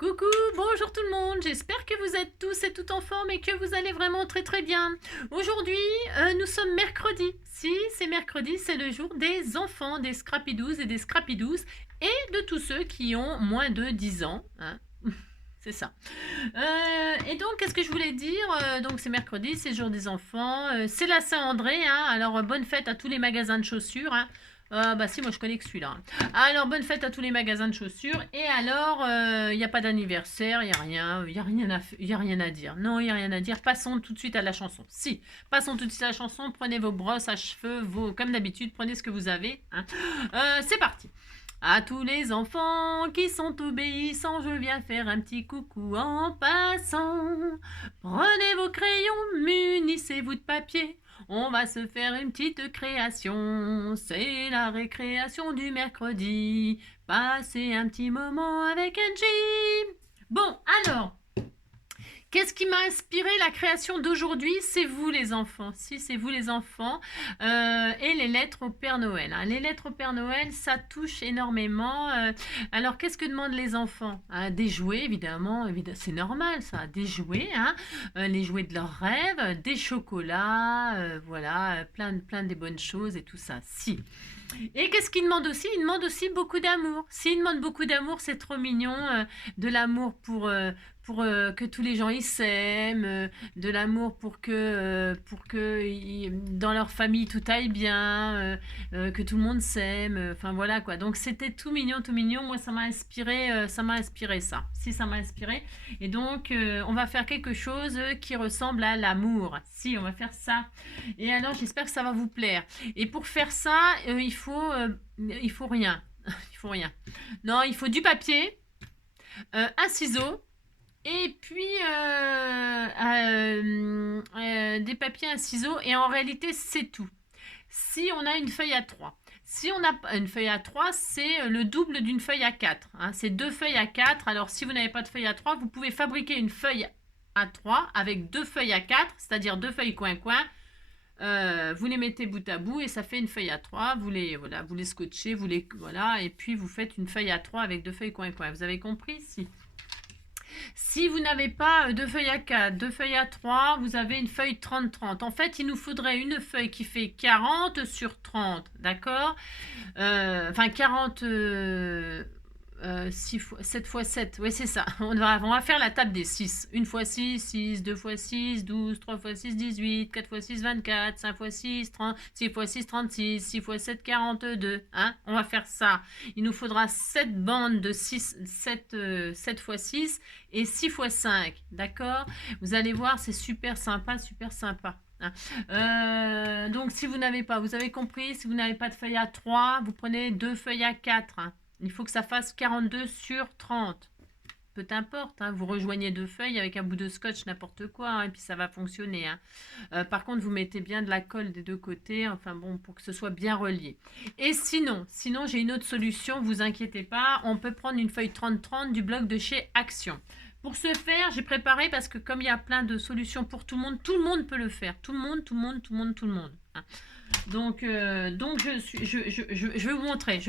Coucou, bonjour tout le monde, j'espère que vous êtes tous et toutes en forme et que vous allez vraiment très très bien. Aujourd'hui, nous sommes mercredi. Si, c'est mercredi, c'est le jour des enfants, des Scrapidous et des Scrapidous et de tous ceux qui ont moins de 10 ans. Hein. C'est ça. Et donc, qu'est-ce que je voulais dire donc, c'est mercredi, c'est le jour des enfants. C'est la Saint-André. Hein. Alors, bonne fête à tous les magasins de chaussures. Hein. Bah si, moi je connais que celui-là. Alors, bonne fête à tous les magasins de chaussures. Et alors, il n'y a pas d'anniversaire, il n'y a rien, y a rien à dire. Non, il n'y a rien à dire. Passons tout de suite à la chanson. Si, passons tout de suite à la chanson. Prenez vos brosses à cheveux, comme d'habitude, prenez ce que vous avez. Hein. C'est parti. À tous les enfants qui sont obéissants, je viens faire un petit coucou en passant. Prenez vos crayons, munissez-vous de papier. On va se faire une petite création. C'est la récréation du mercredi. Passez un petit moment avec Angie. Bon, alors, qu'est-ce qui m'a inspiré la création d'aujourd'hui? C'est vous les enfants. Si, c'est vous les enfants. Et les lettres au Père Noël. Hein. Les lettres au Père Noël, ça touche énormément. Alors, qu'est-ce que demandent les enfants? Des jouets, évidemment. C'est normal, ça. Des jouets. Hein. Les jouets de leurs rêves. Des chocolats. Voilà. Plein des bonnes choses et tout ça. Si. Et qu'est-ce qu'ils demandent aussi? Ils demandent aussi beaucoup d'amour. S'ils demandent beaucoup d'amour, c'est trop mignon. De l'amour pour que tous les gens y s'aiment, de l'amour pour que dans leur famille tout aille bien, que tout le monde s'aime, enfin voilà quoi. Donc c'était tout mignon, tout mignon. Moi ça m'a inspiré ça. Si ça m'a inspiré. Et donc on va faire quelque chose qui ressemble à l'amour. Si on va faire ça. Et alors j'espère que ça va vous plaire. Et pour faire ça, il faut rien. Il faut rien. Non, il faut du papier, un ciseau. Et puis des papiers, un ciseau, et en réalité c'est tout. Si on a une feuille à 3, si on a une feuille à 3, c'est le double d'une feuille à 4. Hein. C'est deux feuilles à 4. Alors si vous n'avez pas de feuille à 3, vous pouvez fabriquer une feuille à 3 avec deux feuilles à 4, c'est-à-dire deux feuilles coin-coin. Vous les mettez bout à bout et ça fait une feuille à 3. Vous les scotchez, voilà, et puis vous faites une feuille à 3 avec deux feuilles coin-coin. Vous avez compris? Si vous n'avez pas deux feuilles à 4, deux feuilles à 3, vous avez une feuille 30-30. En fait, il nous faudrait une feuille qui fait 40 sur 30, d'accord? Enfin, 40... 7 fois 7, oui c'est ça. On va faire la table des 6. 1 fois 6, 6, 2 fois 6, 12, 3 fois 6, 18, 4 fois 6, 24, 5 fois 6, 30, 6 fois 6, 36, 6 fois 7, 42. Hein. On va faire ça. Il nous faudra 7 bandes de 7 fois 6 et 6 fois 5. D'accord? Vous allez voir, c'est super sympa, super sympa. Donc si vous n'avez pas, vous avez compris, si vous n'avez pas de feuille à 3, vous prenez deux feuilles à 4. Hein. Il faut que ça fasse 42 sur 30. Peu importe, hein, vous rejoignez deux feuilles avec un bout de scotch, n'importe quoi, hein, et puis ça va fonctionner. Hein. Par contre, vous mettez bien de la colle des deux côtés, enfin bon, pour que ce soit bien relié. Et sinon j'ai une autre solution, vous inquiétez pas, on peut prendre une feuille 30-30 du bloc de chez Action. Pour ce faire, j'ai préparé, parce que comme il y a plein de solutions pour tout le monde peut le faire. Tout le monde. Hein. Donc je vais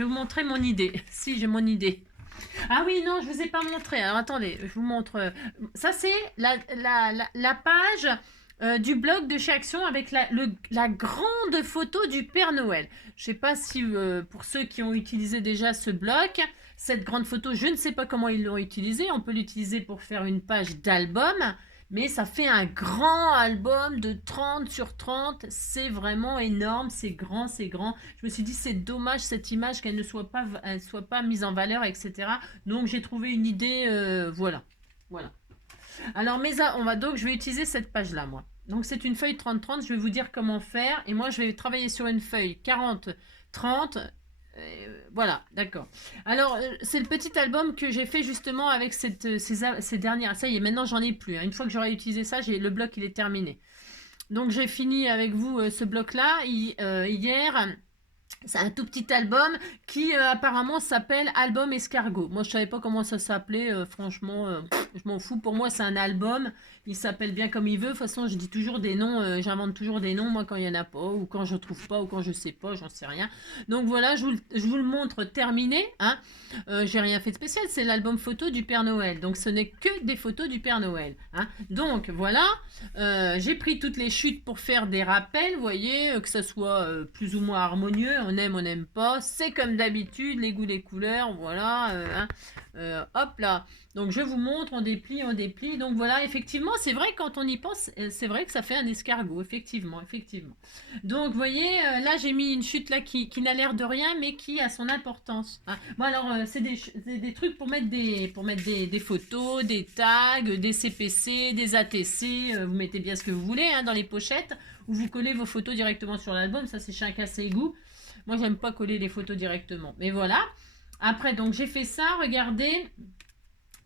vous montrer mon idée. Si, j'ai mon idée. Ah oui, non, je vous ai pas montré. Alors attendez, je vous montre. Ça, c'est la page du blog de chez Action avec la grande photo du Père Noël. Je sais pas si pour ceux qui ont utilisé déjà ce bloc, cette grande photo, je ne sais pas comment ils l'ont utilisée. On peut l'utiliser pour faire une page d'album. Mais ça fait un grand album de 30 sur 30. C'est vraiment énorme, c'est grand, c'est grand. Je me suis dit, c'est dommage cette image qu'elle ne soit pas mise en valeur, etc. Donc j'ai trouvé une idée, voilà. Alors je vais utiliser cette page-là, moi. Donc c'est une feuille 30-30, je vais vous dire comment faire. Et moi, je vais travailler sur une feuille 40-30. Voilà, d'accord. Alors, c'est le petit album que j'ai fait justement avec ces dernières. Ça y est, maintenant j'en ai plus. Hein. Une fois que j'aurai utilisé ça, le bloc il est terminé. Donc j'ai fini avec vous ce bloc-là hier. C'est un tout petit album qui apparemment s'appelle Album Escargot. Moi, je savais pas comment ça s'appelait. Franchement, je m'en fous. Pour moi, c'est un album. Il s'appelle bien comme il veut. De toute façon, je dis toujours des noms. J'invente toujours des noms, moi, quand il y en a pas, ou quand je trouve pas, ou quand je sais pas, j'en sais rien. Donc voilà, je vous le montre terminé. Hein. J'ai rien fait de spécial. C'est l'album photo du Père Noël. Donc, ce n'est que des photos du Père Noël. Hein. Donc voilà. J'ai pris toutes les chutes pour faire des rappels. Vous voyez, que ça soit plus ou moins harmonieux. On n'aime pas. C'est comme d'habitude, les goûts, les couleurs, voilà. Hop là. Donc je vous montre, on déplie. Donc voilà, effectivement, c'est vrai quand on y pense, c'est vrai que ça fait un escargot, effectivement. Donc vous voyez, là j'ai mis une chute là qui n'a l'air de rien, mais qui a son importance. Hein. Bon alors, c'est des trucs pour mettre des photos, des tags, des CPC, des ATC. Vous mettez bien ce que vous voulez hein, dans les pochettes, ou vous collez vos photos directement sur l'album. Ça c'est chacun ses goûts. Moi, j'aime pas coller les photos directement. Mais voilà. Après, donc, j'ai fait ça. Regardez.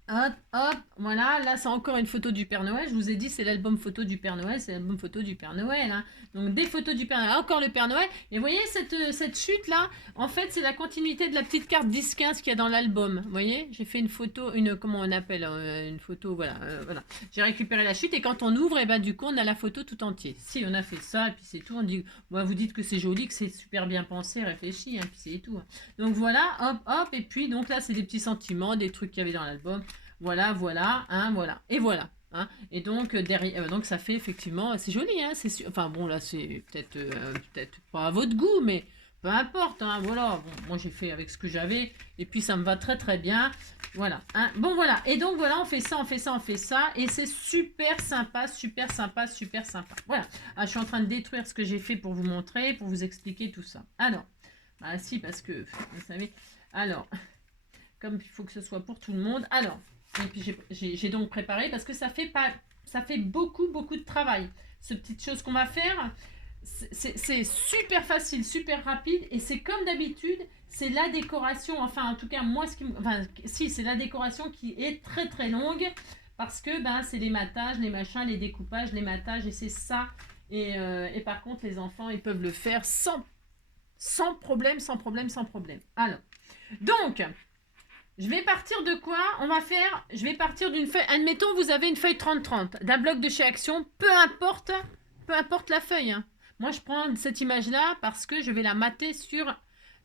Hop, hop, voilà, là c'est encore une photo du Père Noël, je vous ai dit c'est l'album photo du Père Noël, c'est l'album photo du Père Noël, hein. Donc des photos du Père Noël, encore le Père Noël, et vous voyez cette chute là, en fait c'est la continuité de la petite carte 10-15 qu'il y a dans l'album, vous voyez, j'ai fait une photo, comment on appelle, une photo, voilà, voilà, j'ai récupéré la chute et quand on ouvre, et ben du coup on a la photo tout entière, si on a fait ça, et puis c'est tout, on dit, vous dites que c'est joli, que c'est super bien pensé, réfléchi, hein, puis c'est tout, hein. Donc voilà, hop, hop, et puis donc là c'est des petits sentiments, des trucs qu'il y avait dans l'album. Voilà, voilà, hein, voilà. Et voilà. Hein. Et donc, derrière, donc ça fait effectivement, c'est joli, hein, c'est enfin bon, là c'est peut-être pas à votre goût, mais peu importe, hein, voilà. Bon, moi j'ai fait avec ce que j'avais, et puis ça me va très très bien. Voilà. Hein. Bon, voilà. Et donc voilà, on fait ça, et c'est super sympa. Voilà. Ah, je suis en train de détruire ce que j'ai fait pour vous montrer, pour vous expliquer tout ça. Alors, bah si, parce que, vous savez, alors, comme il faut que ce soit pour tout le monde, alors. Et puis j'ai donc préparé parce que ça fait beaucoup de travail. Ces petites choses qu'on va faire, c'est super facile, super rapide et c'est comme d'habitude, c'est la décoration. Enfin, en tout cas, moi, si c'est la décoration qui est très très longue parce que c'est les matages, les machins, les découpages, les matages et c'est ça. Et par contre, les enfants, ils peuvent le faire sans problème. Alors, donc. Je vais partir de quoi? Je vais partir d'une feuille. Admettons, vous avez une feuille 30-30 d'un bloc de chez Action. Peu importe la feuille. Hein. Moi, je prends cette image-là parce que je vais la mater sur...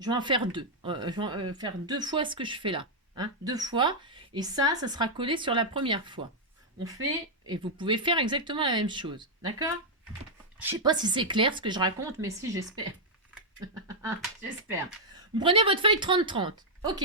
Je vais en faire deux. Je vais faire 2 fois ce que je fais là. Hein, 2 fois. Et ça sera collé sur la première fois. On fait... Et vous pouvez faire exactement la même chose. D'accord? Je sais pas si c'est clair ce que je raconte, mais si, j'espère. J'espère. Vous prenez votre feuille 30-30. Ok.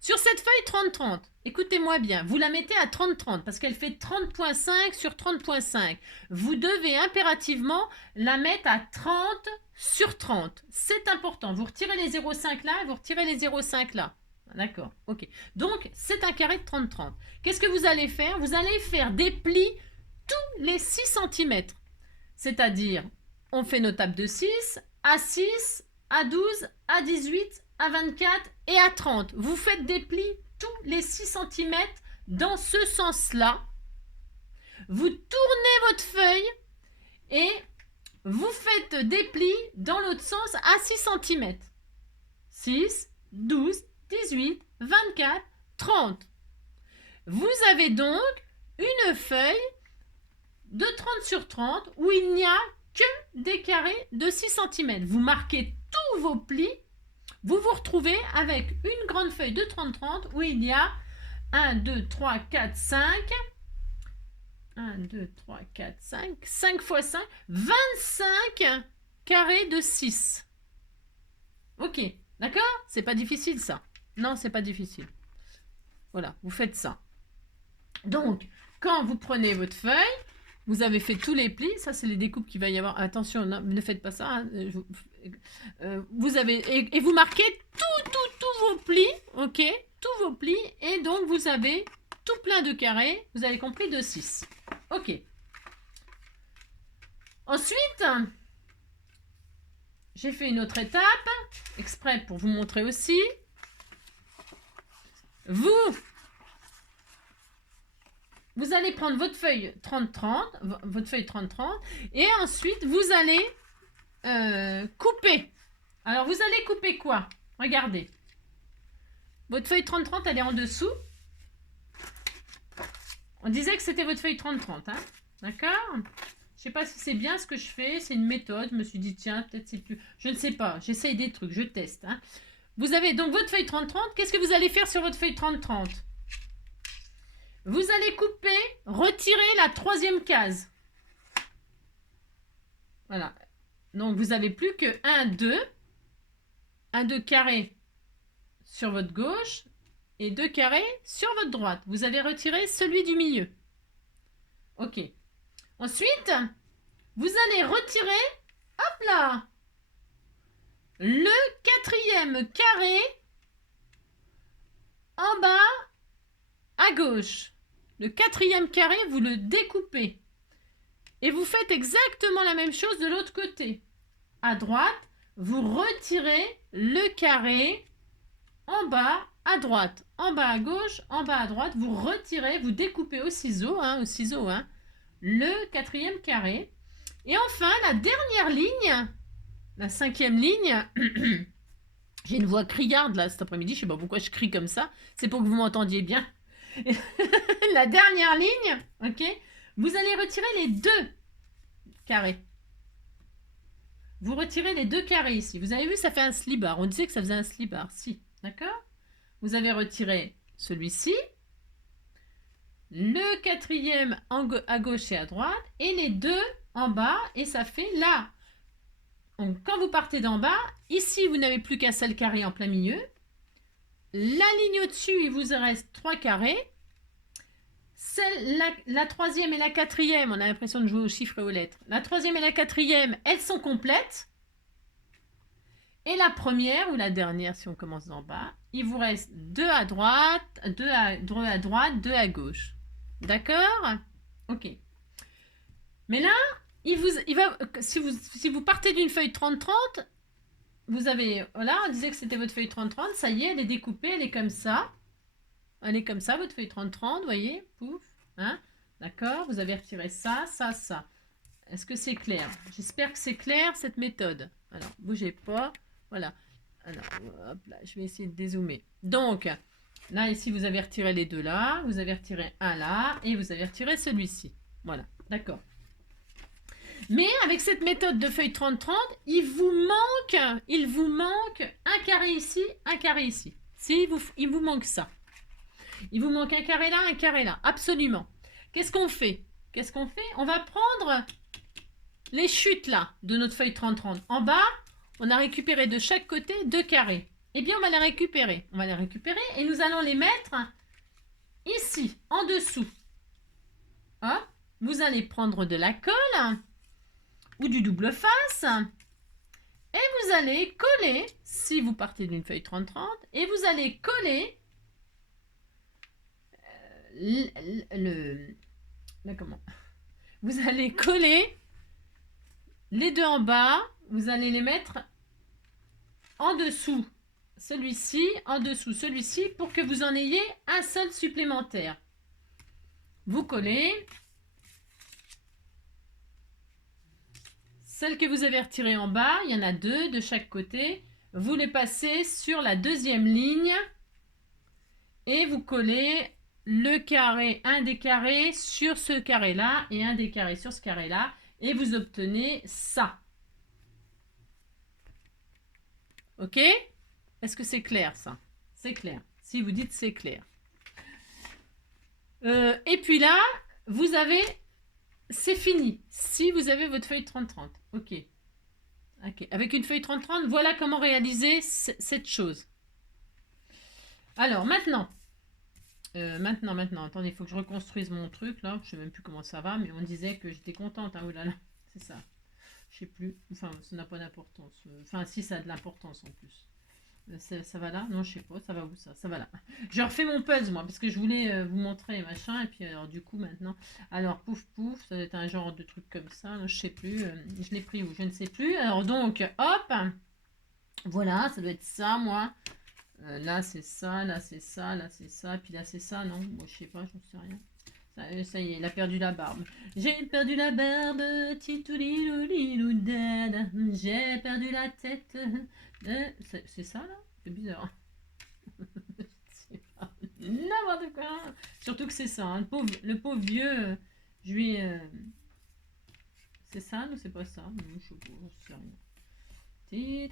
Sur cette feuille 30-30, écoutez-moi bien, vous la mettez à 30-30 parce qu'elle fait 30.5 sur 30.5. Vous devez impérativement la mettre à 30 sur 30. C'est important. Vous retirez les 0,5 là et vous retirez les 0,5 là. D'accord, ok. Donc, c'est un carré de 30-30. Qu'est-ce que vous allez faire? Vous allez faire des plis tous les 6 cm. C'est-à-dire, on fait nos tables de 6, à 6, à 12, à 18, à 24 et à 30. Vous faites des plis tous les 6 cm dans ce sens-là. Vous tournez votre feuille et vous faites des plis dans l'autre sens à 6 cm. 6, 12, 18, 24, 30. Vous avez donc une feuille de 30 sur 30 où il n'y a que des carrés de 6 cm. Vous marquez tous vos plis. Vous vous retrouvez avec une grande feuille de 30-30 où il y a 1, 2, 3, 4, 5. 1, 2, 3, 4, 5. 5 x 5. 25 carrés de 6. Ok, d'accord? C'est pas difficile ça. Non, c'est pas difficile. Voilà, vous faites ça. Donc, quand vous prenez votre feuille, vous avez fait tous les plis. Ça, c'est les découpes qu'il va y avoir. Attention, ne faites pas ça. Hein. Vous avez et vous marquez tous vos plis, ok, tous vos plis et donc vous avez tout plein de carrés. Vous avez compris de 6, ok. Ensuite, j'ai fait une autre étape exprès pour vous montrer aussi. Vous allez prendre votre feuille 30-30, et ensuite vous allez couper. Alors, vous allez couper quoi? Regardez. Votre feuille 30-30, elle est en dessous. On disait que c'était votre feuille 30-30, hein? D'accord? Je sais pas si c'est bien ce que je fais. C'est une méthode. Je me suis dit, tiens, peut-être c'est plus... Je ne sais pas. J'essaye des trucs. Je teste, hein? Vous avez donc votre feuille 30-30. Qu'est-ce que vous allez faire sur votre feuille 30-30? Vous allez couper, retirer la 3e case. Voilà. Donc, vous n'avez plus que 1, 2. 1, 2 carrés sur votre gauche et 2 carrés sur votre droite. Vous avez retiré celui du milieu. Ok. Ensuite, vous allez retirer, hop là, le 4e carré en bas à gauche. Le 4e carré, vous le découpez. Et vous faites exactement la même chose de l'autre côté. À droite, vous retirez le carré en bas à droite. En bas à gauche, en bas à droite, vous retirez, vous découpez au ciseau, le 4e carré. Et enfin, la dernière ligne, la 5e ligne, j'ai une voix criarde là cet après-midi, je sais pas pourquoi je crie comme ça, c'est pour que vous m'entendiez bien. La dernière ligne, ok, vous allez retirer les 2 carrés. Vous retirez les 2 carrés ici. Vous avez vu, ça fait un slibard. On disait que ça faisait un slibard, si, d'accord? Vous avez retiré celui-ci, le 4e à gauche et à droite, et les 2 en bas, et ça fait là. Donc, quand vous partez d'en bas, ici, vous n'avez plus qu'un seul carré en plein milieu. La ligne au-dessus, il vous reste 3 carrés. La 3e et la 4e, on a l'impression de jouer aux chiffres et aux lettres. La 3e et la 4e, elles sont complètes. Et la première ou la dernière, si on commence d'en bas, il vous reste 2 à droite, 2 à droite, 2 à gauche. D'accord? Ok. Mais là, si vous partez d'une feuille 30-30, vous avez, voilà, on disait que c'était votre feuille 30-30, ça y est, elle est découpée, elle est comme ça. Elle est comme ça, votre feuille 30-30, vous voyez? Pouf. Hein? D'accord? Vous avez retiré ça, ça, ça. Est-ce que c'est clair? J'espère que c'est clair, cette méthode. Alors, bougez pas. Voilà. Alors, hop là, je vais essayer de dézoomer. Donc, là, ici, vous avez retiré les 2 là. Vous avez retiré un là. Et vous avez retiré celui-ci. Voilà. D'accord. Mais avec cette méthode de feuille 30-30, il vous manque un carré ici, un carré ici. Il vous manque ça. Il vous manque un carré là, absolument. Qu'est-ce qu'on fait? On va prendre les chutes là de notre feuille 30-30. En bas, on a récupéré de chaque côté 2 carrés. Eh bien, on va les récupérer. Et nous allons les mettre ici, en dessous. Hop. Vous allez prendre de la colle ou du double face et vous allez coller, si vous partez d'une feuille 30-30, et vous allez coller vous allez coller les 2 en bas, vous allez les mettre en dessous celui-ci, en dessous celui-ci, pour que vous en ayez un seul supplémentaire. Vous collez. Celle que vous avez retirée en bas, il y en a 2 de chaque côté. Vous les passez sur la 2e ligne et vous collez le carré, un des carrés sur ce carré-là et un des carrés sur ce carré-là et vous obtenez ça. Ok? Est-ce que c'est clair ça? C'est clair. Si vous dites c'est clair. Et puis là, vous avez... C'est fini. Si vous avez votre feuille 30-30. Ok. Avec une feuille 30-30, voilà comment réaliser cette chose. Alors, maintenant, attendez, il faut que je reconstruise mon truc, là. Je sais même plus comment ça va, mais on disait que j'étais contente, hein, oh là là, c'est ça. Je sais plus, enfin, ça n'a pas d'importance. Enfin, si, ça a de l'importance en plus. Ça va là? Non, je sais pas, ça va où ça? Ça va là. Je refais mon puzzle, moi, parce que je voulais vous montrer, machin, et puis, alors, du coup, maintenant... Alors, pouf, pouf, ça doit être un genre de truc comme ça, là, je sais plus, je l'ai pris où? Je ne sais plus. Alors, donc, hop, voilà, ça doit être ça, moi. Là, c'est ça, là, c'est ça, là, c'est ça, puis là, c'est ça, non? Moi, je sais pas, j'en sais rien. Ça y est, il a perdu la barbe. J'ai perdu la barbe, titoulilou-lilou-dad. J'ai perdu la tête. C'est ça là? C'est bizarre. N'importe quoi. Surtout que c'est ça. Hein. Le pauvre vieux, je lui. C'est ça ou c'est pas ça? Non, je sais pas, je sais rien. Ouais,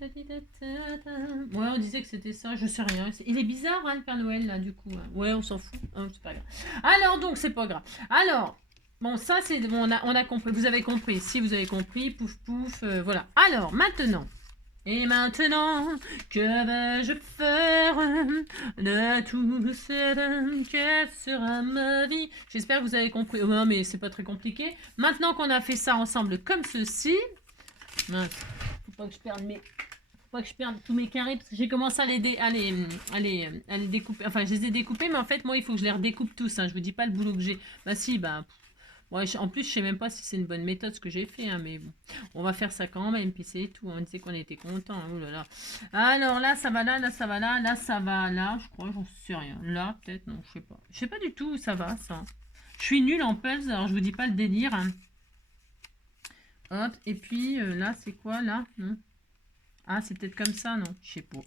on disait que c'était ça, je sais rien. Il est bizarre, hein, le Père Noël, là, du coup. Hein. Ouais, on s'en fout. Hein, c'est pas grave. Alors, donc, c'est pas grave. Alors, bon, ça, c'est bon, on a compris. Vous avez compris. Si vous avez compris, pouf, pouf, voilà. Alors, maintenant. Et maintenant, que vais-je faire de tout ce que sera ma vie? J'espère que vous avez compris. Oh, non, mais c'est pas très compliqué. Maintenant qu'on a fait ça ensemble comme ceci. Mince. Faut pas que je perde tous mes carrés parce que j'ai commencé à les découper. Enfin, je les ai découpés, mais en fait, moi, il faut que je les redécoupe tous. Hein. Je vous dis pas le boulot que j'ai. Bah si, bah. Ouais, en plus, je sais même pas si c'est une bonne méthode ce que j'ai fait, hein, mais bon, on va faire ça quand même, puis c'est tout. On disait qu'on était content. Oh là là. Alors là, ça va là, là, ça va là, là, ça va là. Je crois, j'en sais rien. Là, peut-être, non, je sais pas. Je sais pas du tout où ça va, ça. Je suis nulle en puzzle, alors je vous dis pas le délire. Hein. Hop, et puis là, c'est quoi là? Non. Ah, c'est peut-être comme ça, non? Je sais pas.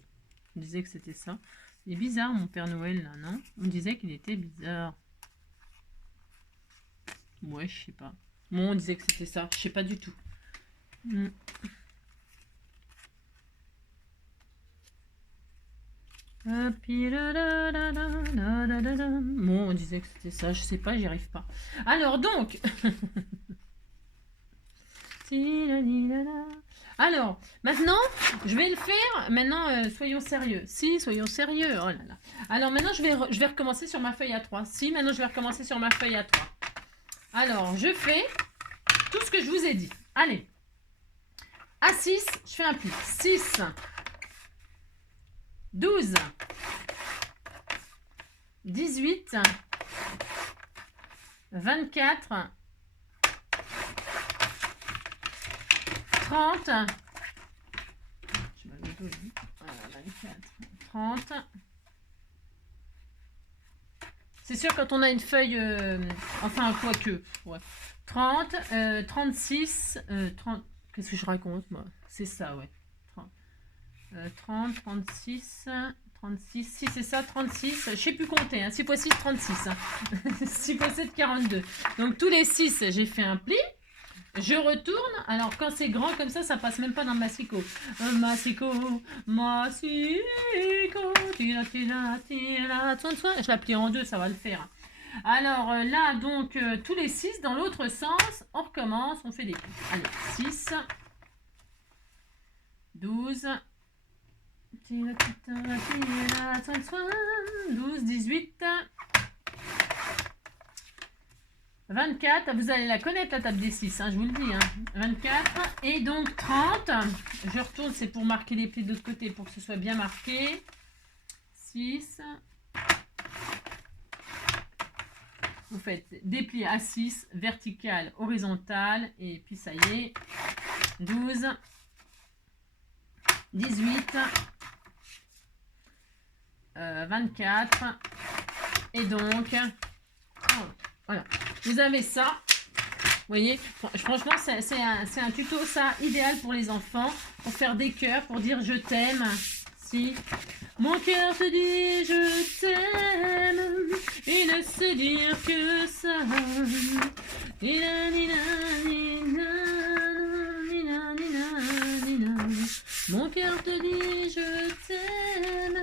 On disait que c'était ça. Il est bizarre, mon Père Noël, là, non? On disait qu'il était bizarre. Ouais, je sais pas. Bon, on disait que c'était ça. Je sais pas du tout. Bon, on disait que c'était ça. Je sais pas, j'y arrive pas. Alors, donc... Alors, maintenant, je vais le faire. Maintenant, soyons sérieux. Si, soyons sérieux. Oh là là. Alors, maintenant, je vais recommencer sur ma feuille A3. Si, maintenant, je vais recommencer sur ma feuille A3. Alors, je fais tout ce que je vous ai dit. Allez. A6, je fais un pli. 6, 12, 18, 24, 30, 30. C'est sûr quand on a une feuille, enfin quoique, ouais. 30, 36, 30, qu'est-ce que je raconte moi? C'est ça, ouais. 30, 36, 36, si c'est ça, 36, je sais plus compter, hein. 6 x 6, 36, hein. 6 x 7, 42. Donc tous les 6, j'ai fait un pli. Je retourne. Alors, quand c'est grand comme ça passe même pas dans le massicot. Massicot, tira, je la plie en deux, ça va le faire. Alors là, donc, tous les 6 dans l'autre sens, on recommence, on fait des plis. Allez, 6, 12, 12, 18, 24, vous allez la connaître la table des 6, hein, je vous le dis. Hein. 24, et donc 30, je retourne, c'est pour marquer les plis de l'autre côté, pour que ce soit bien marqué. 6, vous faites des plis à 6, vertical, horizontal, et puis ça y est, 12, 18, 24, et donc, voilà. Vous avez ça, vous voyez, franchement c'est un tuto ça idéal pour les enfants, pour faire des cœurs, pour dire je t'aime. Si mon cœur te dit je t'aime, et ne se dire que ça. Mon cœur te dit je t'aime.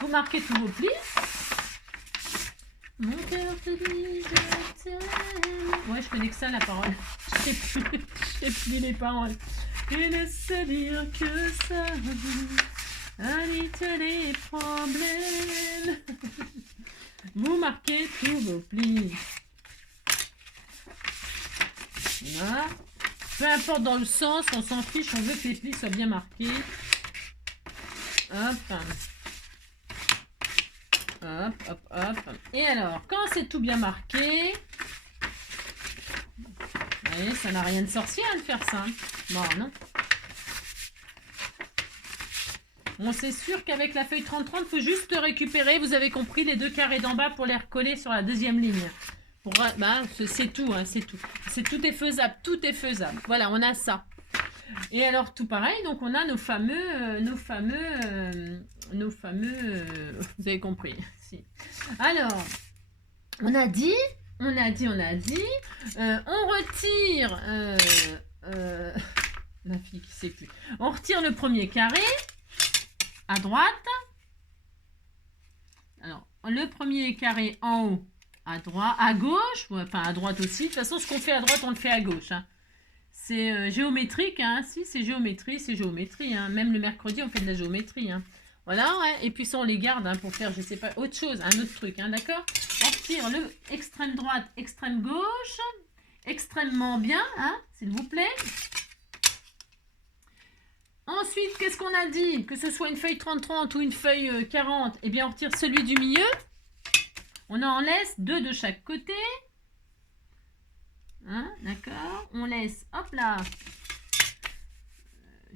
Vous marquez tous vos plis. Mon cœur te dit je t'aime. Ouais, je connais que ça la parole. Je sais plus les paroles. Et ne se dire que ça. Invite les problèmes. Vous marquez tous vos plis. Voilà. Peu importe dans le sens, on s'en fiche, on veut que les plis soient bien marqués. Hop. Hop, hop, hop. Et alors, quand c'est tout bien marqué, vous voyez, ça n'a rien de sorcier de faire ça. Bon, non. Bon, c'est sûr qu'avec la feuille 30-30, il faut juste récupérer, vous avez compris, les 2 carrés d'en bas pour les recoller sur la deuxième ligne. Bah, c'est tout, hein, c'est tout. Tout est faisable, tout est faisable. Voilà, on a ça. Et alors, tout pareil, donc on a nos fameux, vous avez compris. Si. Alors, on retire, la fille qui sait plus. On retire le premier carré à droite. Alors, le premier carré en haut à droite, à gauche, enfin à droite aussi. De toute façon, ce qu'on fait à droite, on le fait à gauche. Hein. C'est géométrique, hein. Si, c'est géométrie. Hein. Même le mercredi, on fait de la géométrie. Hein. Voilà, ouais. Et puis ça, on les garde hein, pour faire, je sais pas, autre chose, un autre truc, hein, d'accord? On retire le extrême droite, extrême gauche, extrêmement bien, hein, s'il vous plaît. Ensuite, qu'est-ce qu'on a dit? Que ce soit une feuille 30-30 ou une feuille 40, eh bien, on retire celui du milieu. On en laisse 2 de chaque côté. Hein, d'accord? On laisse, hop là.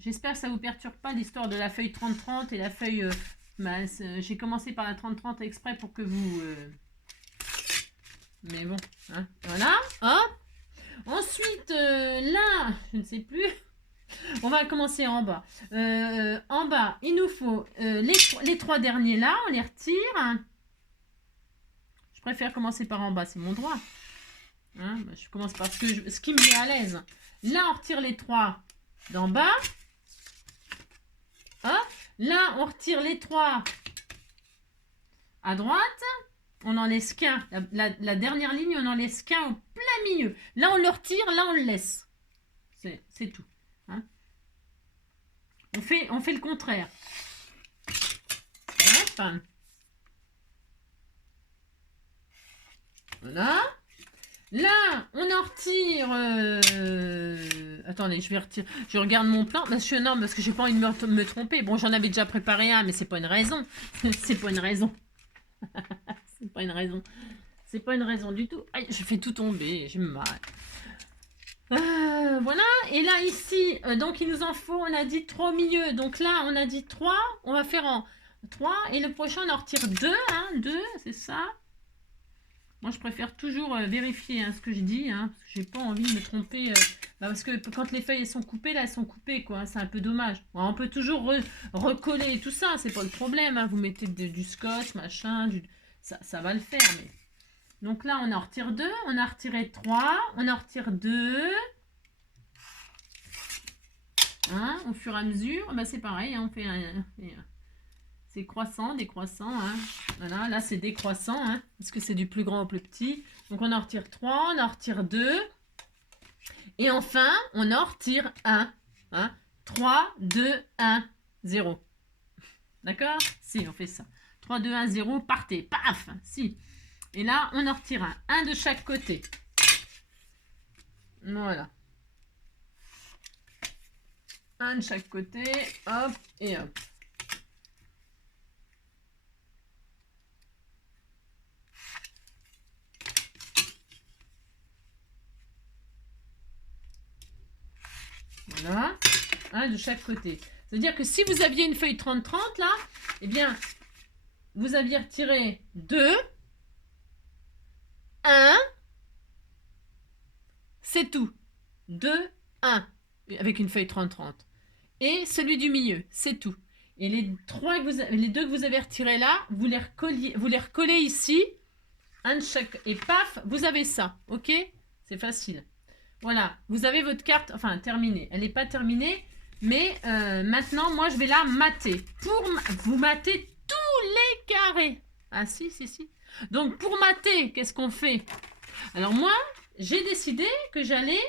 J'espère que ça ne vous perturbe pas l'histoire de la feuille 30-30 et la feuille... j'ai commencé par la 30-30 exprès pour que vous... Mais bon, hein, voilà, hop. Ensuite, là, je ne sais plus... On va commencer en bas. En bas, il nous faut les 3 derniers là, on les retire. Je préfère commencer par en bas, c'est mon droit. Hein, bah, je commence par ce qui me met à l'aise. Là, on retire les 3 d'en bas. Hein, là, on retire les 3 à droite. On en laisse qu'un. La dernière ligne, on en laisse qu'un au plein milieu. Là, on le retire, là, on le laisse. C'est tout. Hein, on fait le contraire. Hop. Voilà. Là, on en retire... Attendez, je vais retirer. Je regarde mon plan. Parce que j'ai pas envie de me tromper. Bon, j'en avais déjà préparé un, mais c'est pas une raison. C'est pas une raison. C'est pas une raison. C'est pas une raison du tout. Aïe, je fais tout tomber. J'ai mal. Voilà. Et là, ici, donc il nous en faut, on a dit 3 au milieu. Donc là, on a dit 3. On va faire en 3. Et le prochain, on en retire 2. Hein, 2, c'est ça. Moi, je préfère toujours vérifier hein, ce que je dis, hein, parce que j'ai pas envie de me tromper. Parce que quand les feuilles elles sont coupées, là, elles sont coupées, quoi. C'est un peu dommage. Bon, on peut toujours recoller tout ça, c'est pas le problème. Hein. Vous mettez du scotch, machin, ça va le faire. Mais... Donc là, on en retire 2, on a retiré 3, on en retire 2. Hein, au fur et à mesure, bah, c'est pareil, hein, on fait c'est croissant, décroissant. Hein. Voilà, là c'est décroissant, hein, parce que c'est du plus grand au plus petit. Donc on en retire 3, on en retire 2. Et enfin, on en retire 1. Hein. 3, 2, 1, 0. D'accord? Si, on fait ça. 3, 2, 1, 0, partez. Paf! Si. Et là, on en retire un. Un de chaque côté. Voilà. Un de chaque côté. Hop et hop. Voilà, un de chaque côté. C'est-à-dire que si vous aviez une feuille 30-30 là, eh bien, vous aviez retiré 2, 1, c'est tout. 2, 1, avec une feuille 30-30. Et celui du milieu, c'est tout. Et les 2 que vous avez retirés là, vous les recollez ici, un de chaque, et paf, vous avez ça, ok? C'est facile. Voilà, vous avez votre carte, enfin terminée. Elle n'est pas terminée, mais maintenant, moi, je vais la mater. Pour vous mater tous les carrés. Ah si. Donc, pour mater, qu'est-ce qu'on fait? Alors moi, j'ai décidé que j'allais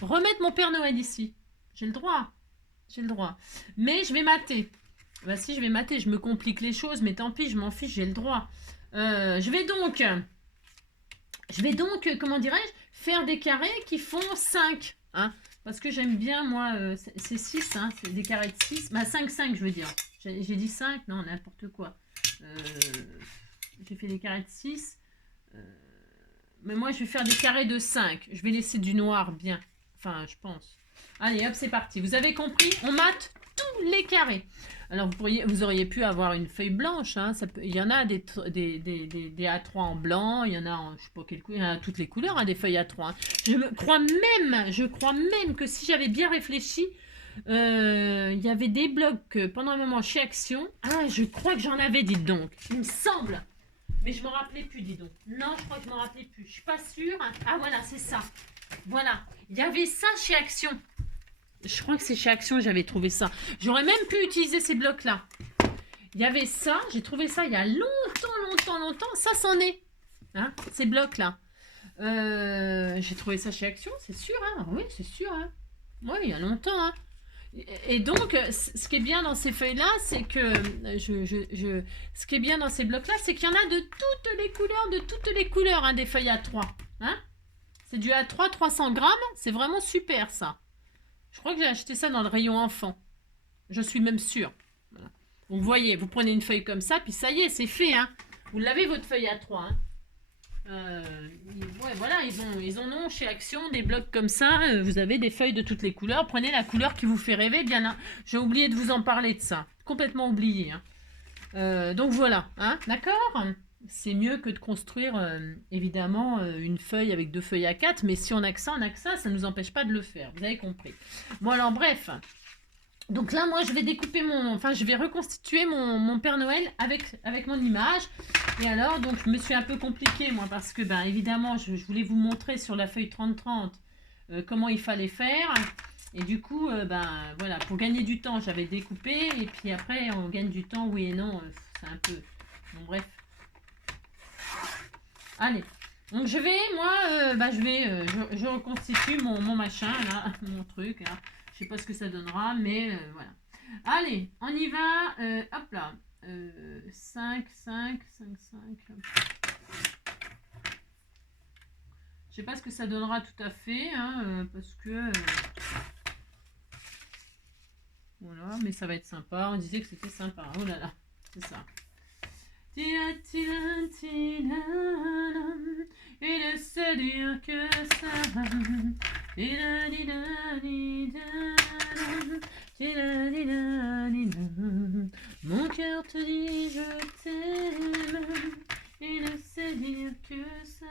remettre mon Père Noël ici. J'ai le droit. Mais je vais mater. Bah si, je vais mater, je me complique les choses, mais tant pis, je m'en fiche, j'ai le droit. Je vais donc, comment dirais-je, faire des carrés qui font 5. Hein, parce que j'aime bien, moi, c'est 6, hein, c'est des carrés de 6. Bah 5, je veux dire. J'ai dit 5, non, n'importe quoi. J'ai fait des carrés de 6. Mais moi, je vais faire des carrés de 5. Je vais laisser du noir bien. Enfin, je pense. Allez, hop, c'est parti. Vous avez compris? On mate tous tous les carrés. Alors vous auriez pu avoir une feuille blanche, hein, il y en a des A3 en blanc, il y en a en, je sais pas quelle couleur, il y en a toutes les couleurs, hein, des feuilles A3. Hein. Je crois même que si j'avais bien réfléchi, il y avait des blocs pendant un moment chez Action. Ah, je crois que j'en avais, dites donc, il me semble. Mais je me rappelais plus, dis donc. Non, je crois que je me rappelais plus. Je suis pas sûre. Ah voilà, c'est ça. Voilà, il y avait ça chez Action. Je crois que c'est chez Action que j'avais trouvé ça. J'aurais même pu utiliser ces blocs-là. Il y avait ça, j'ai trouvé ça il y a longtemps. Ça c'en est. Hein, ces blocs-là. J'ai trouvé ça chez Action, c'est sûr. Hein. Oui, c'est sûr. Hein. Oui, il y a longtemps. Hein. Et donc, ce qui est bien dans ces feuilles-là, c'est que... ce qui est bien dans ces blocs-là, c'est qu'il y en a de toutes les couleurs, hein, des feuilles A3. Hein. C'est du A3 300 grammes. C'est vraiment super, ça. Je crois que j'ai acheté ça dans le rayon enfant. Je suis même sûre. Voilà. Donc, vous voyez, vous prenez une feuille comme ça, puis ça y est, c'est fait. Hein. Vous l'avez, votre feuille A3. Hein. Ouais, voilà, ils en ont chez Action des blocs comme ça. Vous avez des feuilles de toutes les couleurs. Prenez la couleur qui vous fait rêver. Bien, j'ai oublié de vous en parler de ça. Complètement oublié. Hein. Donc voilà, hein, d'accord. C'est mieux que de construire, évidemment, une feuille avec 2 feuilles A4. Mais si on a que ça, ça ne nous empêche pas de le faire. Vous avez compris. Bon, alors, bref. Donc là, moi, je vais découper je vais reconstituer mon Père Noël avec mon image. Et alors, donc, je me suis un peu compliquée, moi, parce que, évidemment, je voulais vous montrer sur la feuille 30-30 comment il fallait faire. Et du coup, voilà, pour gagner du temps, j'avais découpé. Et puis après, on gagne du temps, oui et non. C'est un peu... Bon, bref. Allez. Donc, je vais, moi, je reconstitue mon machin, là, mon truc, là. Je sais pas ce que ça donnera, mais voilà. Allez, on y va. Hop là. 5. Je sais pas ce que ça donnera tout à fait, hein, parce que... voilà, mais ça va être sympa. On disait que c'était sympa. Oh là là, c'est ça. Il ne sait dire que ça. Mon cœur te dit je t'aime. Il ne sait dire que ça.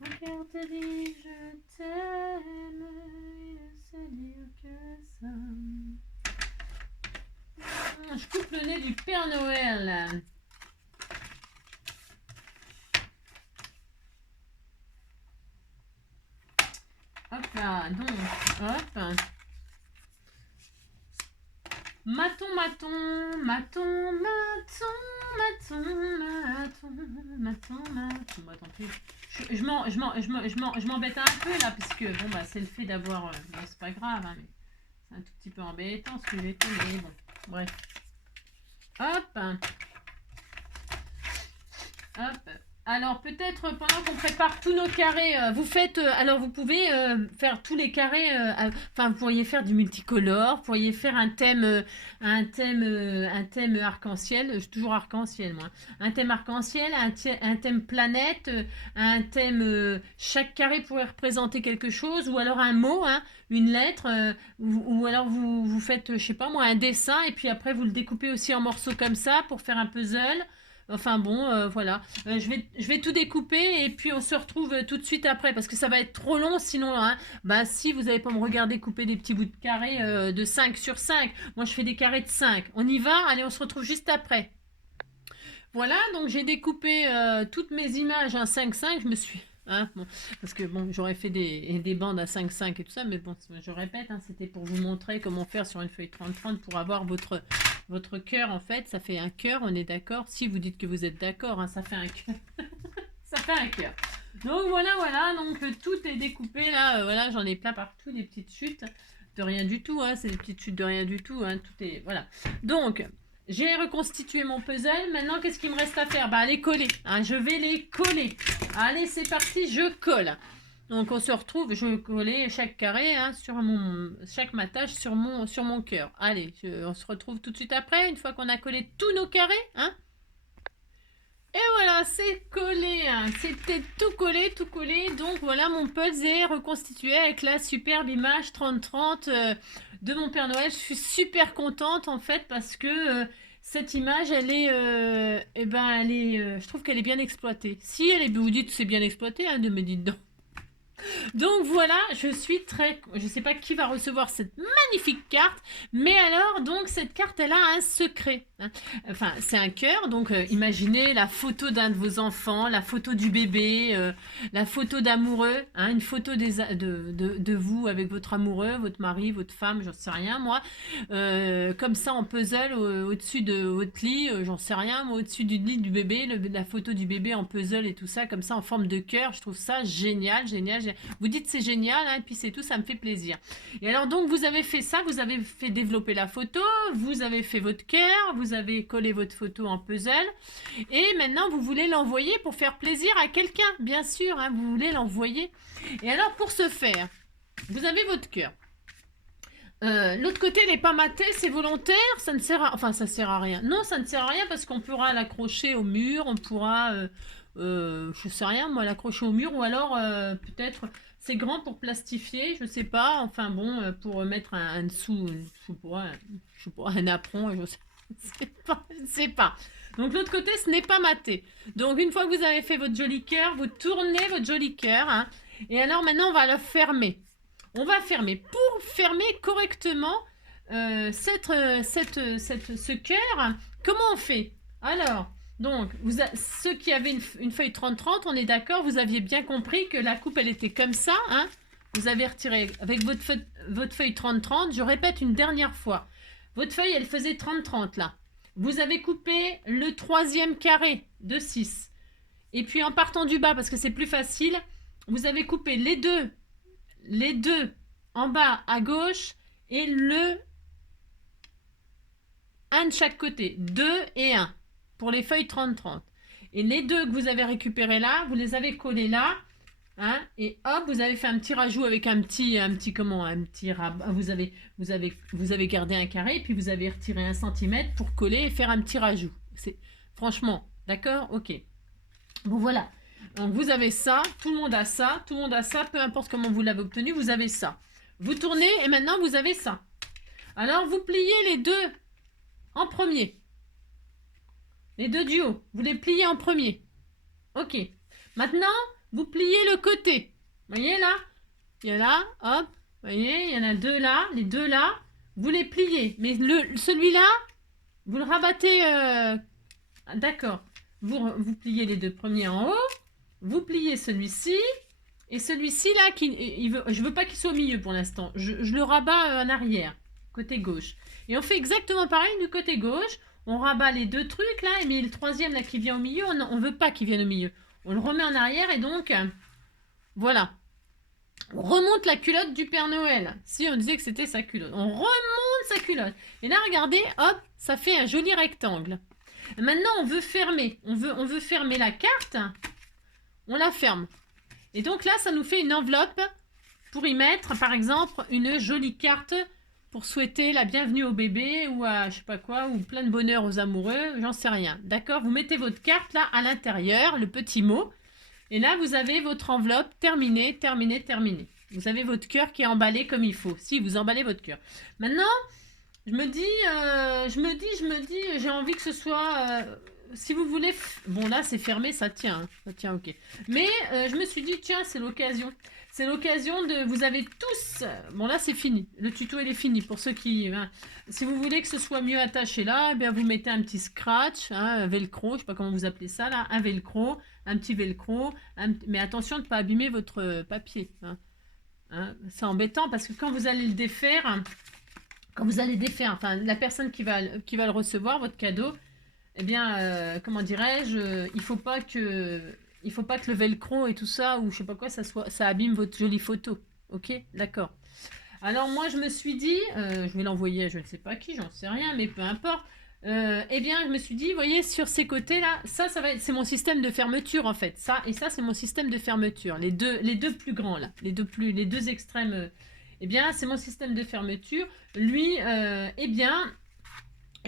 Mon cœur te dit je t'aime. Il ne sait dire que ça. Je coupe le nez du Père Noël. Hop là, donc, hop. Maton. Bon, tant pis. Je m'embête un peu là, parce que bon, c'est le fait d'avoir. Bon, c'est pas grave, hein, mais c'est un tout petit peu embêtant ce que j'ai fait, mais bon, bref. Hop. Alors peut-être pendant qu'on prépare tous nos carrés, alors vous pouvez faire tous les carrés, vous pourriez faire du multicolore, vous pourriez faire un thème arc-en-ciel, toujours arc-en-ciel moi, un thème arc-en-ciel, un thème planète, un thème, chaque carré pourrait représenter quelque chose, ou alors un mot, hein, une lettre, ou alors vous faites, je sais pas moi, un dessin, et puis après vous le découpez aussi en morceaux comme ça pour faire un puzzle. Enfin bon, voilà. Je vais tout découper et puis on se retrouve tout de suite après parce que ça va être trop long sinon. Hein, si vous n'allez pas me regarder couper des petits bouts de carrés de 5 sur 5. Moi, je fais des carrés de 5. On y va? Allez, on se retrouve juste après. Voilà, donc j'ai découpé toutes mes images en 5-5. Je me suis... Hein, bon, parce que bon, j'aurais fait des bandes à 5-5 et tout ça, mais bon, je répète, hein, c'était pour vous montrer comment faire sur une feuille 30-30 pour avoir votre cœur, en fait. Ça fait un cœur, on est d'accord? Si vous dites que vous êtes d'accord, hein, ça fait un cœur. Ça fait un cœur. Donc voilà, donc tout est découpé là, voilà, j'en ai plein partout, des petites chutes de rien du tout, hein, c'est des petites chutes de rien du tout, hein, tout est, voilà. Donc, j'ai reconstitué mon puzzle. Maintenant, qu'est-ce qu'il me reste à faire? Les coller. Hein, je vais les coller. Allez, c'est parti, je colle. Donc, on se retrouve. Je vais coller chaque carré, hein, chaque matage sur mon cœur. Allez, on se retrouve tout de suite après, une fois qu'on a collé tous nos carrés. Hein. Et voilà, c'est collé, hein. C'était tout collé, tout collé. Donc voilà, mon puzzle est reconstitué avec la superbe image 30-30 de mon Père Noël. Je suis super contente en fait parce que cette image, elle est, je trouve qu'elle est bien exploitée. Si elle est, vous dites c'est bien exploité, hein, de me dire non. Donc voilà, je sais pas qui va recevoir cette magnifique carte, mais alors donc cette carte elle a un secret, hein. Enfin c'est un cœur, donc imaginez la photo d'un de vos enfants, la photo du bébé, la photo d'amoureux, hein, une photo de vous avec votre amoureux, votre mari, votre femme, j'en sais rien moi, comme ça en puzzle au-dessus de votre lit, j'en sais rien moi, au-dessus du lit du bébé, la photo du bébé en puzzle et tout ça, comme ça en forme de cœur. Je trouve ça génial, génial. Vous dites c'est génial, hein, et puis c'est tout, ça me fait plaisir. Et alors donc vous avez fait ça, vous avez fait développer la photo, vous avez fait votre cœur, vous avez collé votre photo en puzzle, et maintenant vous voulez l'envoyer pour faire plaisir à quelqu'un, bien sûr, hein, vous voulez l'envoyer. Et alors pour ce faire, vous avez votre cœur. L'autre côté n'est pas maté, c'est volontaire, ça ne sert à... Enfin, ça sert à rien. Non, ça ne sert à rien parce qu'on pourra l'accrocher au mur, on pourra... je sais rien, moi, l'accrocher au mur, ou alors peut-être c'est grand pour plastifier, je sais pas, enfin bon, pour mettre un dessous, je sais pas, un apron, je sais pas. Donc l'autre côté, ce n'est pas maté. Donc une fois que vous avez fait votre joli cœur, vous tournez votre joli cœur, hein, et alors maintenant on va le fermer. On va fermer. Pour fermer correctement ce cœur, comment on fait? Alors, donc, ceux qui avaient une feuille 30-30, on est d'accord, vous aviez bien compris que la coupe, elle était comme ça, hein. Vous avez retiré avec votre feuille 30-30, je répète une dernière fois. Votre feuille, elle faisait 30-30 là. Vous avez coupé le troisième carré de 6. Et puis en partant du bas, parce que c'est plus facile, vous avez coupé les deux en bas à gauche et un de chaque côté. 2 et 1 pour les feuilles 30-30. Et les deux que vous avez récupérés là, vous les avez collés là. Hein, et hop, vous avez fait un petit rajout avec un petit rabat. Vous avez gardé un carré et puis vous avez retiré 1 cm pour coller et faire un petit rajout. Franchement, d'accord? Ok. Bon, voilà. Donc, vous avez ça, tout le monde a ça, peu importe comment vous l'avez obtenu, vous avez ça. Vous tournez et maintenant vous avez ça. Alors, vous pliez les deux en premier. Les deux du haut, vous les pliez en premier. Ok. Maintenant, vous pliez le côté. Vous voyez là? Il y en a, hop. Vous voyez, il y en a deux là, les deux là. Vous les pliez. Mais celui-là, vous le rabattez. D'accord. Vous pliez les deux premiers en haut. Vous pliez celui-ci. Et celui-ci là, je veux pas qu'il soit au milieu pour l'instant. Je le rabats en arrière, côté gauche. Et on fait exactement pareil du côté gauche. On rabat les deux trucs là, mais le troisième là qui vient au milieu, on veut pas qu'il vienne au milieu. On le remet en arrière et donc, voilà. On remonte la culotte du Père Noël. Si on disait que c'était sa culotte. On remonte sa culotte. Et là, regardez, hop, ça fait un joli rectangle. Et maintenant, on veut fermer. On veut fermer la carte. On la ferme. Et donc là, ça nous fait une enveloppe pour y mettre, par exemple, une jolie carte pour souhaiter la bienvenue au bébé ou à je sais pas quoi, ou plein de bonheur aux amoureux, j'en sais rien. D'accord? Vous mettez votre carte là à l'intérieur, le petit mot. Et là, vous avez votre enveloppe terminée. Vous avez votre cœur qui est emballé comme il faut. Si, vous emballez votre cœur. Maintenant, je me dis, j'ai envie que ce soit... si vous voulez... Bon, là, c'est fermé, ça tient. Hein. Ça tient, ok. Mais je me suis dit, tiens, c'est l'occasion. C'est l'occasion de... Vous avez tous... Bon, là, c'est fini. Le tuto, il est fini. Pour ceux qui... Hein, si vous voulez que ce soit mieux attaché là, eh bien, vous mettez un petit scratch, hein, un velcro, je ne sais pas comment vous appelez ça, là. Un velcro, un petit velcro. Mais attention de ne pas abîmer votre papier. Hein. Hein, c'est embêtant parce que quand vous allez le défaire... enfin, la personne qui va le recevoir, votre cadeau, eh bien, comment dirais-je, il faut pas que le velcro et tout ça, ou je sais pas quoi, ça abîme votre jolie photo. Ok, d'accord. Alors moi, je me suis dit, je vais l'envoyer à je ne sais pas qui, j'en sais rien, mais peu importe. Eh bien, je me suis dit, vous voyez, sur ces côtés-là, c'est mon système de fermeture, en fait. Ça, c'est mon système de fermeture. Les deux plus grands, là. Les deux extrêmes... eh bien, c'est mon système de fermeture. Lui, eh bien,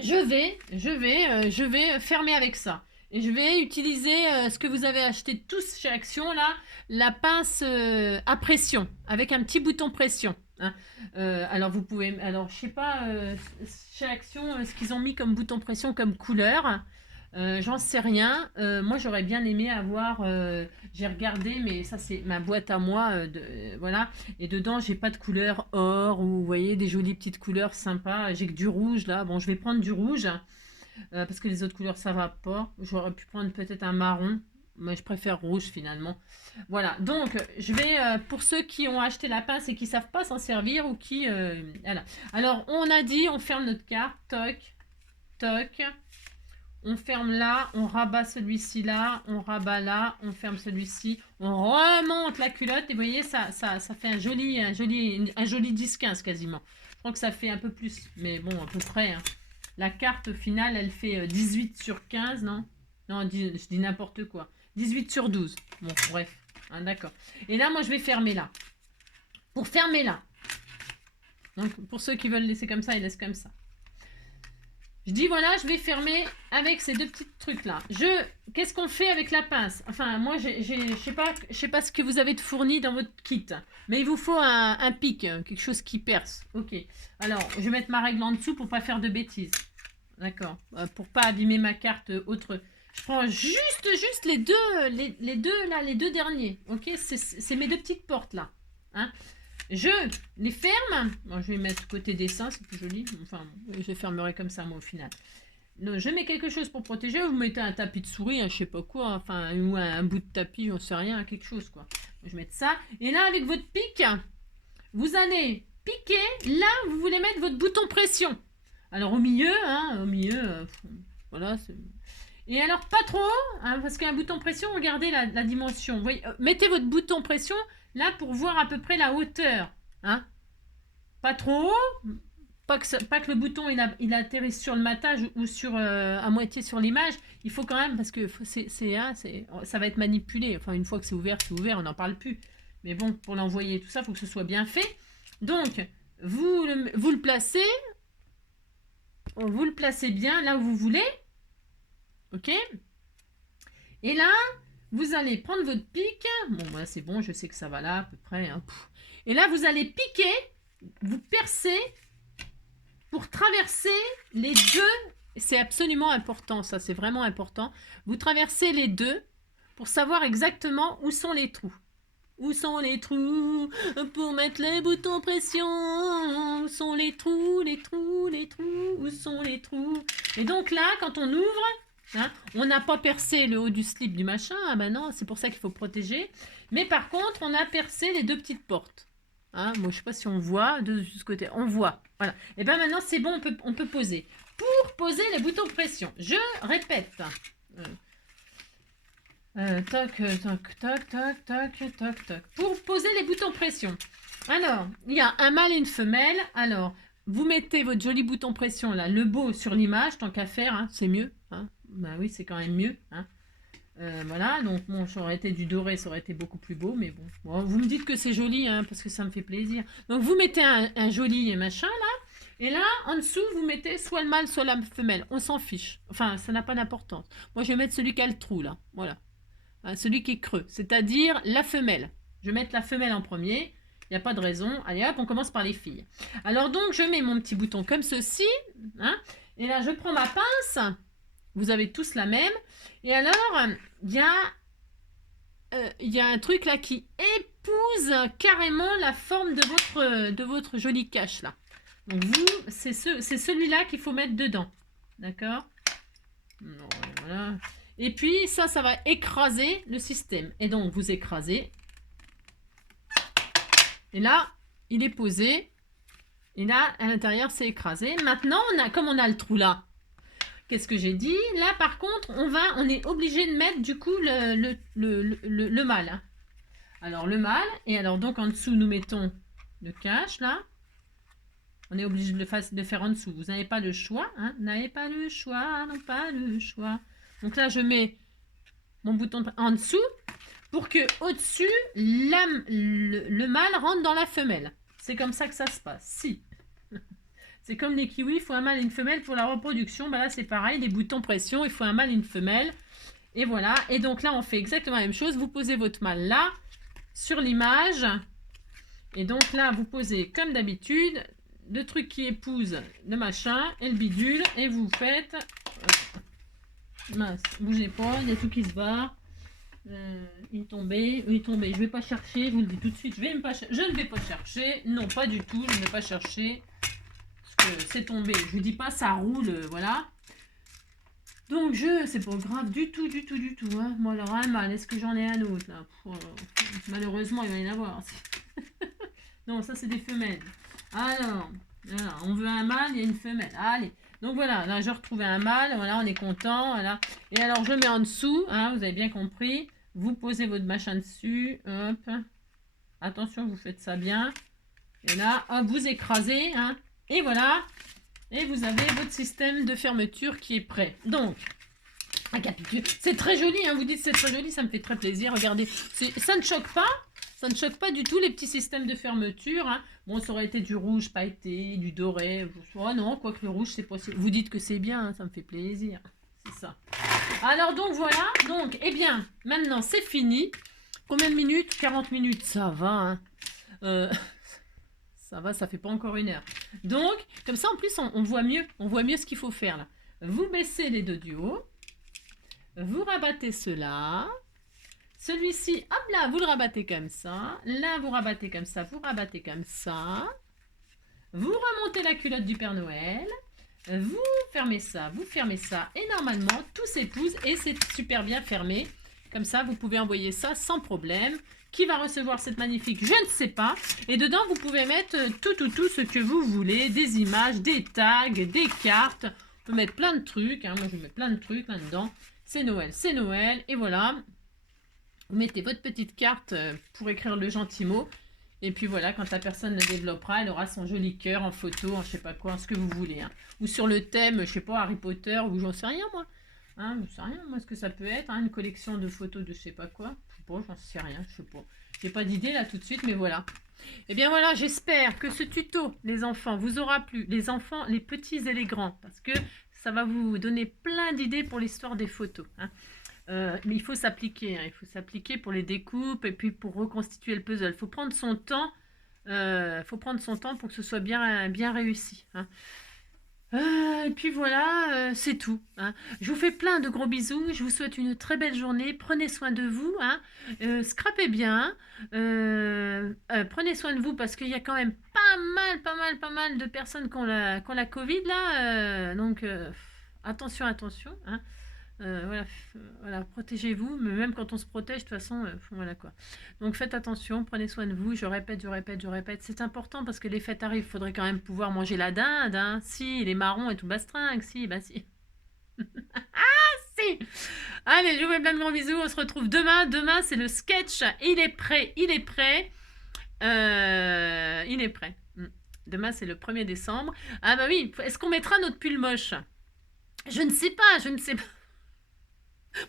je vais fermer avec ça. Et je vais utiliser ce que vous avez acheté tous chez Action, là, la pince à pression, avec un petit bouton pression. Hein. Alors, vous pouvez... Alors, je sais pas, chez Action, ce qu'ils ont mis comme bouton pression, comme couleur, j'en sais rien. Moi, j'aurais bien aimé avoir... j'ai regardé, mais ça, c'est ma boîte à moi. Voilà. Et dedans, j'ai pas de couleur or, ou vous voyez, des jolies petites couleurs sympas. J'ai que du rouge, là. Bon, je vais prendre du rouge. Parce que les autres couleurs ça va pas. J'aurais pu prendre peut-être un marron, mais je préfère rouge finalement. Voilà, donc je vais, pour ceux qui ont acheté la pince et qui savent pas s'en servir ou qui... voilà. Alors on a dit, on ferme notre carte, toc, toc. On ferme là, on rabat celui-ci là, on rabat là, on ferme celui-ci, on remonte la culotte et vous voyez, ça fait un joli 10-15 quasiment. Je crois que ça fait un peu plus, mais bon, à peu près. Hein. La carte finale, elle fait 18 sur 15, non? Non, je dis n'importe quoi. 18 sur 12. Bon, bref. Hein, d'accord. Et là, moi, je vais fermer là. Pour fermer là. Donc, pour ceux qui veulent laisser comme ça, ils laissent comme ça. Je dis, voilà, je vais fermer avec ces deux petits trucs-là. Qu'est-ce qu'on fait avec la pince? Enfin, moi, je sais pas ce que vous avez de fourni dans votre kit. Mais il vous faut un pic, quelque chose qui perce. Ok. Alors, je vais mettre ma règle en dessous pour pas faire de bêtises. D'accord. Pour pas abîmer ma carte autre. Je prends juste les deux derniers. Ok. C'est mes deux petites portes là. Hein. Je les ferme. Bon, je vais mettre côté dessin, c'est plus joli. Enfin, je fermerai comme ça moi au final. Donc, je mets quelque chose pour protéger. Vous mettez un tapis de souris, je sais pas quoi. Enfin, ou un bout de tapis, j'en sais rien, quelque chose quoi. Je vais mettre ça. Et là, avec votre pic, vous allez piquer. Là, vous voulez mettre votre bouton pression. Alors au milieu, voilà. Et alors pas trop, hein, parce qu'un bouton pression, regardez la dimension. Vous voyez, mettez votre bouton pression là pour voir à peu près la hauteur. Hein. Pas trop haut, pas que le bouton il atterrisse sur le matage ou sur à moitié sur l'image. Il faut quand même, parce que ça va être manipulé. Enfin, une fois que c'est ouvert, on n'en parle plus. Mais bon, pour l'envoyer, tout ça, il faut que ce soit bien fait. Donc, vous le placez. Vous le placez bien là où vous voulez. Ok. Et là, vous allez prendre votre pic. Bon, voilà, c'est bon, je sais que ça va là à peu près. Hein. Et là, vous allez piquer, vous percez pour traverser les deux. C'est absolument important, ça, c'est vraiment important. Vous traversez les deux pour savoir exactement où sont les trous. Où sont les trous pour mettre les boutons pression? Où sont les trous, les trous, les trous? Où sont les trous? Et donc là, quand on ouvre, hein, on n'a pas percé le haut du slip du machin. Ah ben non, c'est pour ça qu'il faut protéger. Mais par contre, on a percé les deux petites portes. Hein, moi, je ne sais pas si on voit de ce côté. On voit. Voilà. Et bien maintenant, c'est bon, on peut poser. Pour poser les boutons pression, je répète. Toc, toc, toc, toc, toc, toc, toc. Pour poser les boutons pression. Alors, il y a un mâle et une femelle. Alors, vous mettez votre joli bouton pression là, le beau sur l'image, tant qu'à faire, hein, c'est mieux. Hein. Bah oui, c'est quand même mieux. Hein. Voilà, donc bon, ça aurait été du doré, ça aurait été beaucoup plus beau, mais bon. Bon vous me dites que c'est joli, hein, parce que ça me fait plaisir. Donc, vous mettez un joli machin là. Et là, en dessous, vous mettez soit le mâle, soit la femelle. On s'en fiche. Enfin, ça n'a pas d'importance. Moi, je vais mettre celui qui a le trou là. Voilà. Celui qui est creux, c'est-à-dire la femelle. Je vais mettre la femelle en premier, il n'y a pas de raison. Allez hop, on commence par les filles. Alors donc, je mets mon petit bouton comme ceci, hein, et là, je prends ma pince, vous avez tous la même, et alors, il y a un truc là qui épouse carrément la forme de votre joli cache là. Donc vous, c'est celui-là qu'il faut mettre dedans, d'accord? Voilà. Et puis, ça va écraser le système. Et donc, vous écrasez. Et là, il est posé. Et là, à l'intérieur, c'est écrasé. Maintenant, comme on a le trou là, qu'est-ce que j'ai dit? Là, par contre, on est obligé de mettre, du coup, le mâle. Hein. Alors, le mâle. Et alors, donc, en dessous, nous mettons le cache, là. On est obligé de le faire en dessous. Vous n'avez pas le choix. Hein. N'avez pas le choix. Non, pas le choix. Donc là, je mets mon bouton en dessous pour que au-dessus, le mâle rentre dans la femelle. C'est comme ça que ça se passe. Si. C'est comme les kiwis, il faut un mâle et une femelle pour la reproduction. Ben là, c'est pareil, les boutons pression, il faut un mâle et une femelle. Et voilà. Et donc là, on fait exactement la même chose. Vous posez votre malle là, sur l'image. Et donc là, vous posez comme d'habitude le truc qui épouse le machin et le bidule. Et vous faites... mince, bougez pas, il y a tout qui se barre. Il est tombé, il est tombé. Je vais pas chercher, je vous le dis tout de suite. Je ne vais pas chercher. Non, pas du tout, je ne vais pas chercher. Parce que c'est tombé. Je vous dis pas, ça roule, voilà. Donc, c'est pas grave du tout, du tout, du tout. Hein. Moi, alors, un mâle, est-ce que j'en ai un autre là? Malheureusement, il va y en avoir. Non, ça, c'est des femelles. Alors, voilà, on veut un mâle, il y a une femelle. Allez. Donc, voilà, là, j'ai retrouvé un mâle. Voilà, on est content. Voilà. Et alors, je mets en dessous, hein, vous avez bien compris. Vous posez votre machin dessus. Hop. Attention, vous faites ça bien. Et là, hop, vous écrasez. Hein, et voilà. Et vous avez votre système de fermeture qui est prêt. Donc, récapitule. C'est très joli, hein, vous dites c'est très joli, ça me fait très plaisir. Regardez, ça ne choque pas. Ça ne choque pas du tout les petits systèmes de fermeture. Hein. Bon, ça aurait été du rouge pailleté, du doré. Oh non, quoique le rouge, c'est possible. Vous dites que c'est bien, hein, ça me fait plaisir. C'est ça. Alors donc voilà. Donc, eh bien, maintenant c'est fini. Combien de minutes? 40 minutes, ça va. Hein. Ça va, ça fait pas encore 1 heure. Donc, comme ça, en plus, on voit mieux. On voit mieux ce qu'il faut faire, là. Vous baissez les deux du haut. Vous rabattez cela. Celui-ci, hop là, vous le rabattez comme ça. Là, vous rabattez comme ça. Vous rabattez comme ça. Vous remontez la culotte du Père Noël. Vous fermez ça. Vous fermez ça. Et normalement, tout s'épouse et c'est super bien fermé. Comme ça, vous pouvez envoyer ça sans problème. Qui va recevoir cette magnifique? Je ne sais pas. Et dedans, vous pouvez mettre tout ce que vous voulez. Des images, des tags, des cartes. On peut mettre plein de trucs. Hein. Moi, je mets plein de trucs là-dedans. C'est Noël, c'est Noël. Et voilà. Vous mettez votre petite carte pour écrire le gentil mot. Et puis voilà, quand la personne le développera, elle aura son joli cœur en photo, en je sais pas quoi, en ce que vous voulez. Hein. Ou sur le thème, je sais pas, Harry Potter, ou j'en sais rien, moi. Hein, je sais rien, moi, ce que ça peut être. Hein, une collection de photos de je sais pas quoi. Je sais pas, j'en sais rien, je sais pas. J'ai pas d'idée là tout de suite, mais voilà. Et bien voilà, j'espère que ce tuto, les enfants, vous aura plu. Les enfants, les petits et les grands. Parce que ça va vous donner plein d'idées pour l'histoire des photos. Hein. Mais il faut s'appliquer. Hein, il faut s'appliquer pour les découpes et puis pour reconstituer le puzzle. Il faut prendre son temps. Pour que ce soit bien réussi. Hein. Et puis voilà, c'est tout. Hein. Je vous fais plein de gros bisous. Je vous souhaite une très belle journée. Prenez soin de vous. Hein. Scrapez bien. Prenez soin de vous parce qu'il y a quand même pas mal de personnes qui ont la Covid là. Donc attention. Hein. Voilà, protégez-vous, mais même quand on se protège, de toute façon, voilà quoi. Donc faites attention, prenez soin de vous, je répète, c'est important parce que les fêtes arrivent, il faudrait quand même pouvoir manger la dinde, hein, si, les marrons et tout bastringue, si, bah si. Ah si. Allez, je vous fais plein de gros bisous, on se retrouve demain c'est le sketch, il est prêt. Demain c'est le 1er décembre. Ah bah oui, est-ce qu'on mettra notre pull moche? Je ne sais pas.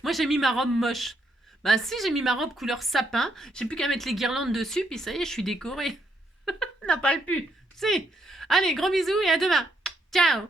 Moi, j'ai mis ma robe moche. Bah si, j'ai mis ma robe couleur sapin. J'ai plus qu'à mettre les guirlandes dessus, puis ça y est, je suis décorée. On n'a pas le pu. Si. Allez, gros bisous et à demain. Ciao.